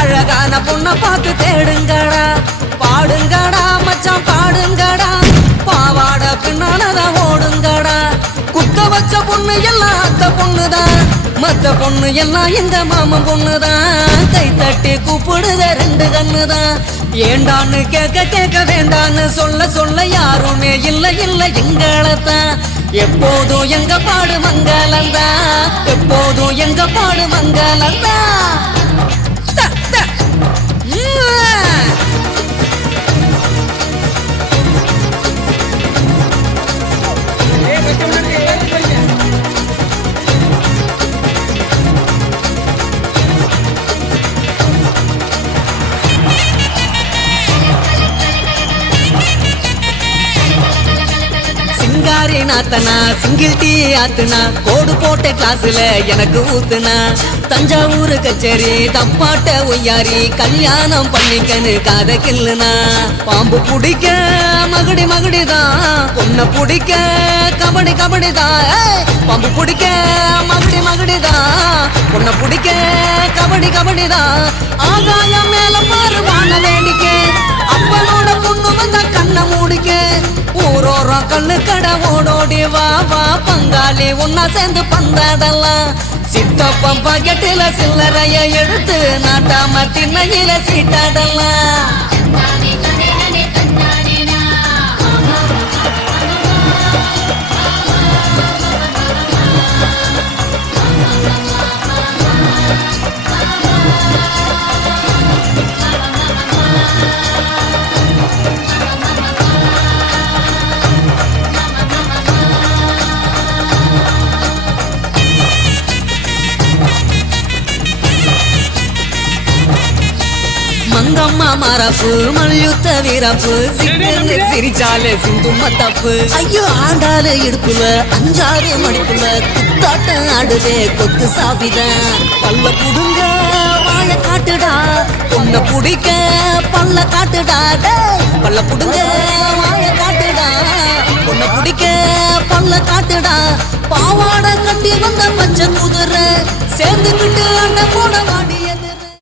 அழகான பொண்ணை பார்த்து தேடுங்கடா. பாடுங்கடா மச்சான் பாடுங்கடா. பாவாட பின்னாலதான் ஓடுங்கடா. குத்த வச்ச பொண்ணு எல்லாம் அத்த பொண்ணுதான். மத்த பொண்ணு எல்லாம் இந்த மாமன் பொண்ணுதான். கை தட்டி கூப்பிடுத ரெண்டு கண்ணுதான். ஏண்டான்னு கேட்க கேட்க வேண்டான்னு சொல்ல சொல்ல யாருமே இல்ல இல்ல எங்களத்தான். எப்போதும் எங்க பாடு மங்களந்தான். எப்போதும் எங்க பாடு மங்களந்தான். சிங்காரி நாத்தனா சிங்கிள் டீ ஆத்துனா கோடு போட்ட கிளாஸ்ல எனக்கு ஊத்துனா. தஞ்சாவூர் கச்சேரி தப்பாட்ட ஒய்யாரி கல்யாணம் பண்ணிக்கன்னு காத கில்லுனா பாம்பு பிடிக்க மகுடி மகுடிதான். பொண்ணை பிடிக்க கபடி கபடிதான். பாம்பு பிடிக்க மகுடி மகுடிதான். பொண்ணை பிடிக்க கபடி கபடிதான். ஆகாயம் மேல மாறுவா கடை ஓடோடி வா வா பங்காளி. உன்னா சேர்ந்து பந்தாடலாம் சித்தப்பம் பாக்கெட்டில சில்லறைய எடுத்து நாட்டாம திண்ணையில சீட்டாடலாம் மங்கம்மா மரப்பு மல்யுத்த வீரப்பு. சிக்கன்னு சிரிச்சாலே சிந்து தப்பு. ஐயோ ஆண்டால இடுப்புல அஞ்சாறு மணிப்புல குத்தாட்டம் ஆடுதே கொத்து சாவித. பல்ல புடுங்க வாழ காட்டுடா. பொண்ண புடிக்க பல்ல காட்டுடா. பல்ல புடுங்க வாழ காட்டுடா. பொண்ண பிடிக்க பல்ல காட்டுடா. பாவாட கட்டி வந்த பச்சை குதிரை சேர்ந்துக்கிட்டு அண்ணன் போட வாடி.